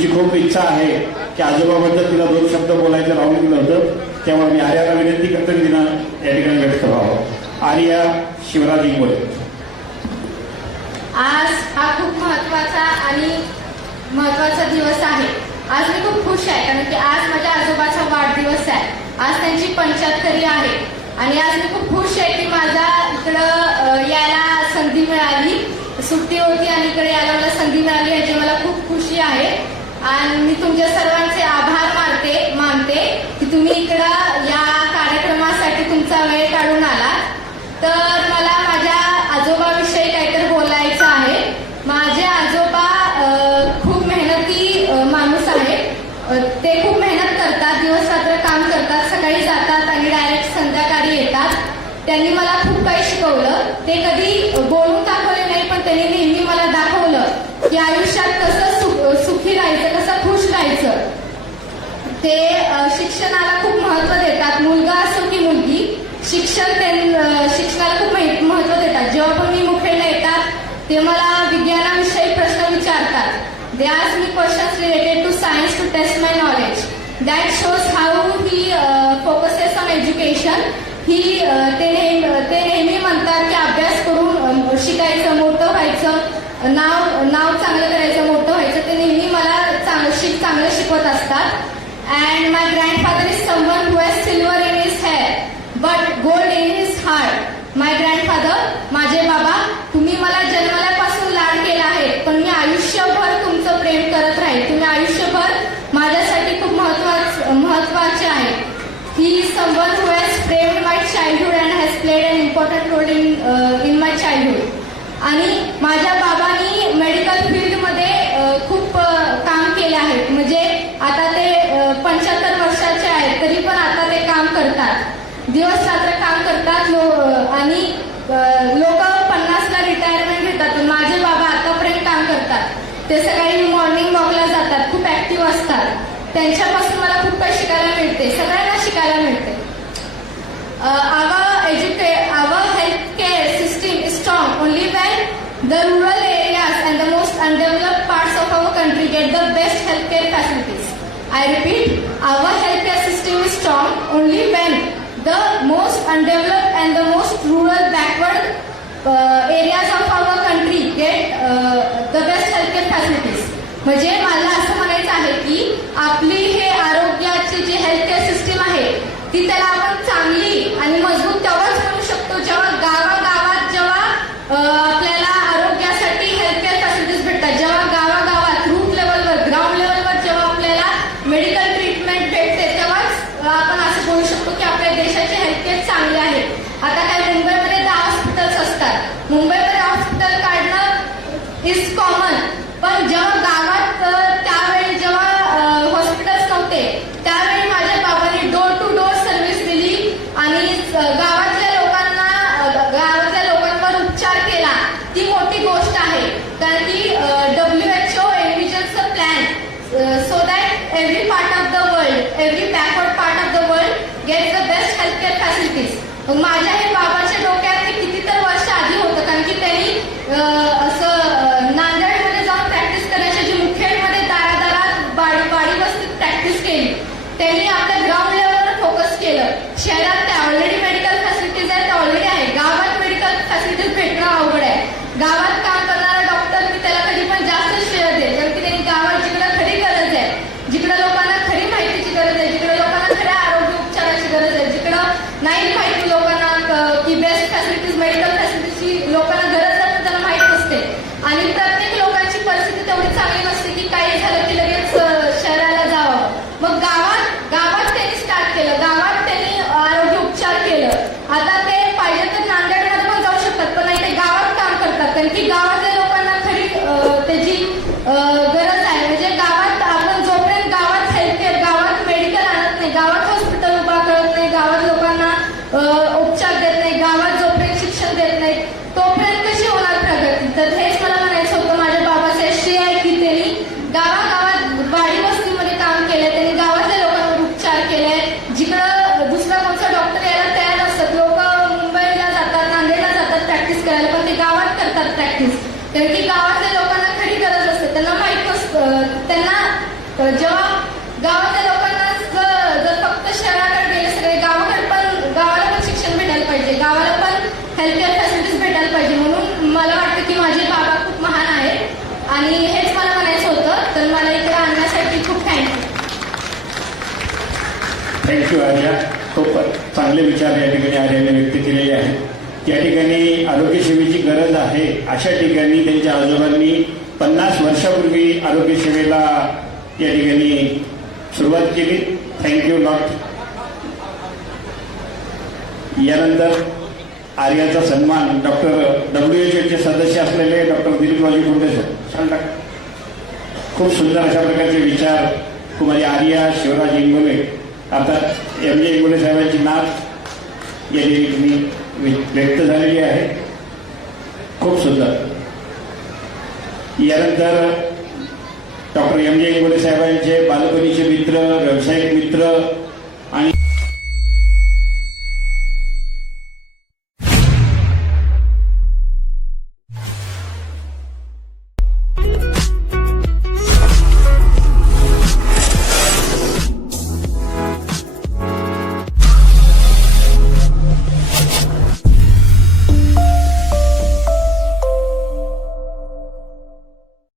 चिखोंक इच्छा आहे की आजोबाबद्दल तिला दोन शब्द बोलायचं राहून गेलं होतं. त्यामुळे मी आर्याला विनंती करतो की तिनं या ठिकाणी व्यक्त व्हावं. आर्या शिवराज इंगोले आज हा खूप महत्त्वाचा आणि महत्त्वाचा दिवस आहे. आज मी खूप खुश आहे कारण की आज माझ्या आजोबाचा वाढदिवस आहे. आज त्यांची पंचाहत्तरी आहे. आणि आज मी खूप खुश आहे की माझा इकडं यायला संधी मिळाली. सुट्टी होती आणि इकडे यायला मला संधी मिळाली याची मला खूप खुशी आहे आणि मी तुमच्या सर्वांचे आभार मानते मानते की तुम्ही इकडं या कार्यक्रमासाठी तुमचा वेळ काढून आला तर मला माझ्या आजोबाविषयी काहीतरी बोलायचं आहे. माझे आजोबा खूप मेहनती माणूस आहे ते खूप मेहनत करतात दिवस रात्र काम करतात सकाळी जातात आणि डायरेक्ट संध्याकाळी येतात. त्यांनी मला खूप काही शिकवलं. ते कधी बोलून दाखवले नाही पण त्यांनी नेहमी की आयुष्यात कसं सुखी राहायचं कसं खुश राहायचं? ते शिक्षणाला खूप महत्त्व देतात. मुलगा असो की मुलगी शिक्षण त्यां- शिक्षणाला खूप महत्त्व देतात. जेव्हा पण मी मुखेला येतात ते मला विज्ञानाविषयी प्रश्न विचारतात. They ask me questions related to science to test my knowledge that shows how he focuses on education ही ते नेहमी ते नेहमी म्हणतात की अभ्यास करून शिकायचं मोठं व्हायचं. नाव नाव चांगलं करायचं मोठं व्हायचं ते नेहमी मला चांगलं शिक चांगलं शिकवत असतात. And my grandfather is someone who silver in in hair but gold gold in his my grandfather माझे बाबा तुम्ही मला जन्मल्यापासून लाड केला आहे पण मी आयुष्यभर तुमचं प्रेम करत राहील. तुम्ही आयुष्यभर माझ्यासाठी खूप महत्वाच महत्त्वाचे आहे. He is someone who has Prem my childhood and has played an important role in in my childhood आणि माझ्या बाबा मेडिकल फील्डमध्ये अ, खूप अ, काम केले आहे म्हणजे आता ते पंच्याहत्तर वर्षाचे आहेत तरी पण आता ते काम करतात दिवस रात्र काम करतात लो आणि लोक पन्नासला रिटायरमेंट घेतात पण माझे बाबा आतापर्यंत काम करतात ते सकाळी मॉर्निंग वॉकला जातात खूप ऍक्टिव्ह असतात त्यांच्यापासून मला खूप काही शिकायला मिळते. सगळ्यांना शिकायला मिळते. आवा एज्युके our health care system is strong only when the rural areas and the most undevelop parts of our country get the best health care facilities I repeat our health care system is strong only when the most undevelop and the most rural backward areas of our country get the best health care facilities म्हणजे मला असं आहे की आपली हे आरोग्याची जी healthcare system आहे ती त्याला आपण चांगली आणि मजबूत तेव्हाच म्हणू शकतो. जेव्हा गावागावात जेव्हा आपल्याला आरोग्यासाठी हेल्थ केअर फॅसिलिटीज भेटतात जेव्हा गावागावात रूट लेवलवर ग्राउंड लेवलवर जेव्हा आपल्याला मेडिकल ट्रीटमेंट भेटते तेव्हाच आपण असं बोलू शकतो की आपल्या देशाचे हेल्थ केअर चांगले आहे. आता काय मुंबईमध्ये दहा हॉस्पिटल्स असतात. मुंबईमध्ये हॉस्पिटल काढणं इज कॉमन पण जेव्हा गावात अ, त्यावेळी जेव्हा हॉस्पिटल्स नव्हते त्यावेळी माझ्या बाबांनी डोर टू डोर सर्व्हिस दिली आणि अ, गावातल्या लोकांना अ, गावातल्या लोकांवर उपचार केला ती मोठी गोष्ट आहे कारण की W H O एनविजनचं plan so that every part of the world every backward part of the world get the best healthcare facilities माझ्या हे बाबाच्या 9.5 कारण की गावातल्या लोकांना खरी गरज असते. त्यांना माहीत नसतं. त्यांना जेव्हा गावातल्या लोकांना जर जर फक्त शहराकडे गेले सगळे गावाकडे पण गावाला पण शिक्षण भेटायला पाहिजे. गावाला पण हेल्थकेअर फॅसिलिटीज भेटायला पाहिजे. म्हणून मला वाटतं की माझे बाबा खूप महान आहेत. आणि हेच मला म्हणायचं होतं तर मला इकडे आणण्यासाठी खूप थँक्यू थँक्यू आर्या खूप चांगले विचार या ठिकाणी आर्याने व्यक्त केलेले आहेत. त्या ठिकाणी आरोग्य सेवेची गरज आहे. अशा ठिकाणी त्यांच्या आजोबांनी पन्नास वर्षापूर्वी आरोग्य सेवेला या ठिकाणी सुरुवात केली. थँक्यू लॉट यानंतर आर्याचा सन्मान डॉक्टर डब्ल्यू एच ओचे सदस्य असलेले डॉक्टर दिलीपराजी गुंडे सर. खूप सुंदर अशा प्रकारचे विचार कुमारी आर्या शिवराज इंगोले. अर्थात एम जे इंगोले साहेबांची नाथ या ठिकाणी व्यक्त झालेली आहे. खूप सुंदर. यानंतर डॉक्टर एम जे इंगोले साहेबांचे बालपणीचे मित्र व्यावसायिक